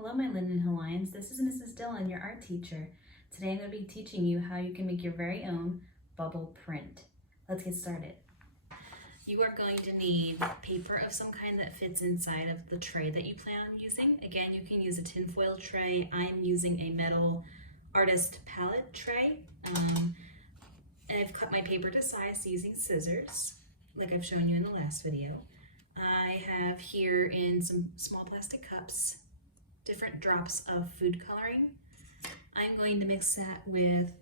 Hello, my Linden Hawaiians. This is Mrs. Dillon, your art teacher. Today I'm going to be teaching you how you can make your very own bubble print. Let's get started. You are going to need paper of some kind that fits inside of the tray that you plan on using. Again, you can use a tinfoil tray. I'm using a metal artist palette tray. And I've cut my paper to size using scissors, like I've shown you in the last video. I have here in some small plastic cups different drops of food coloring. I'm going to mix that with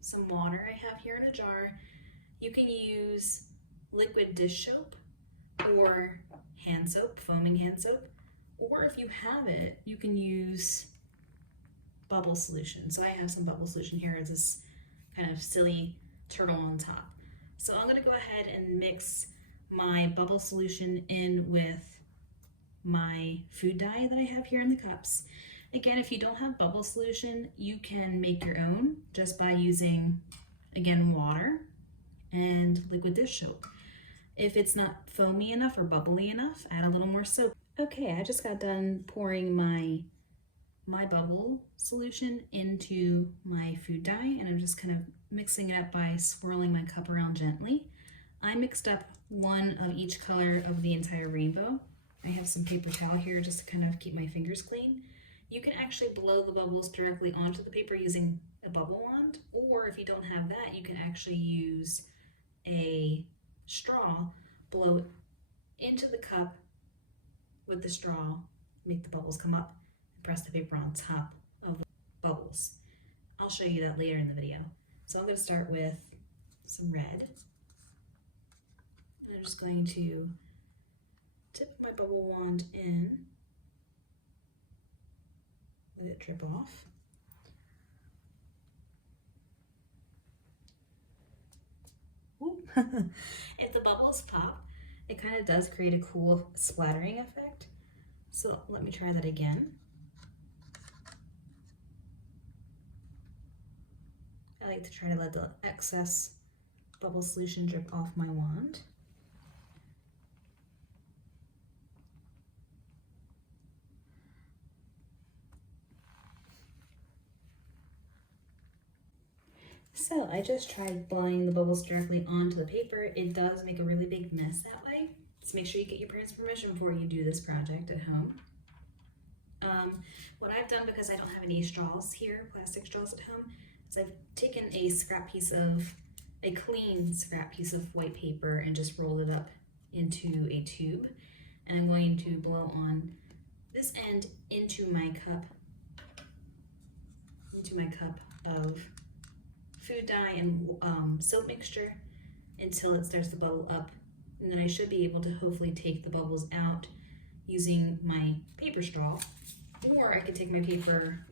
some water I have here in a jar. You can use liquid dish soap or hand soap, foaming hand soap, or if you have it, you can use bubble solution. So I have some bubble solution here as this kind of silly turtle on top. So I'm going to go ahead and mix my bubble solution in with my food dye that I have here in the cups. Again, if you don't have bubble solution, you can make your own just by using, again, water and liquid dish soap. If it's not foamy enough or bubbly enough, add a little more soap. Okay, I just got done pouring my bubble solution into my food dye, and I'm just kind of mixing it up by swirling my cup around gently. I mixed up one of each color of the entire rainbow. I have some paper towel here just to kind of keep my fingers clean. You can actually blow the bubbles directly onto the paper using a bubble wand, or if you don't have that, you can actually use a straw, blow it into the cup with the straw, make the bubbles come up, and press the paper on top of the bubbles. I'll show you that later in the video. So I'm going to start with some red. I'm just going to tip my bubble wand in, let it drip off. If the bubbles pop, it kind of does create a cool splattering effect. So let me try that again. I like to try to let the excess bubble solution drip off my wand. So I just tried blowing the bubbles directly onto the paper. It does make a really big mess that way. So make sure you get your parents' permission before you do this project at home. What I've done, because I don't have any straws here, plastic straws at home, is I've taken a clean scrap piece of white paper and just rolled it up into a tube. And I'm going to blow on this end into my cup of food dye and soap mixture until it starts to bubble up, and then I should be able to hopefully take the bubbles out using my paper straw, or I could take my paper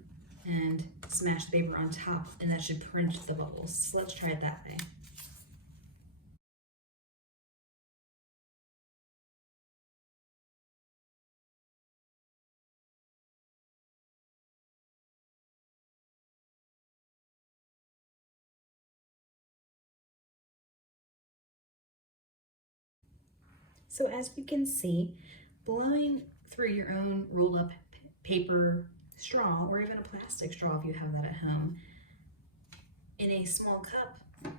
and smash the paper on top, and that should print the bubbles. So let's try it that way. So as you can see, blowing through your own rolled up paper straw, or even a plastic straw if you have that at home, in a small cup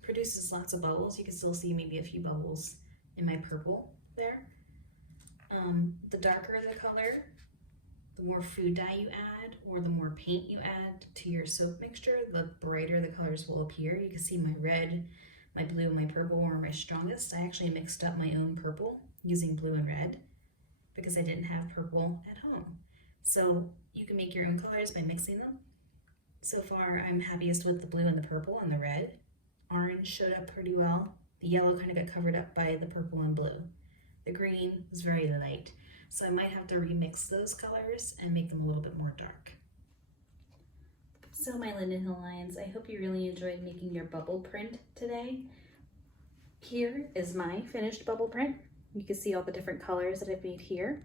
produces lots of bubbles. You can still see maybe a few bubbles in my purple there. The darker the color, the more food dye you add, or the more paint you add to your soap mixture, the brighter the colors will appear. You can see my red, my blue, and my purple were my strongest. I actually mixed up my own purple using blue and red because I didn't have purple at home. So you can make your own colors by mixing them. So far, I'm happiest with the blue and the purple and the red. Orange showed up pretty well. The yellow kind of got covered up by the purple and blue. The green was very light. So I might have to remix those colors and make them a little bit more dark. So my Linden Hawaiians, I hope you really enjoyed making your bubble print today. Here is my finished bubble print. You can see all the different colors that I've made here.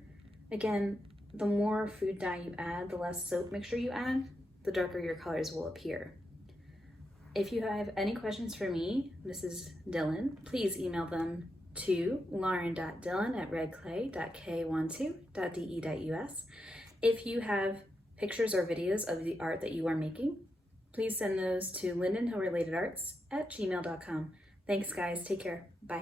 Again, the more food dye you add, the less soap mixture you add, the darker your colors will appear. If you have any questions for me, Mrs. Dillon, please email them to lauren.dillon@redclay.k12.de.us. If you have pictures or videos of the art that you are making, please send those to lindenhillrelatedarts@gmail.com. Thanks, guys. Take care. Bye.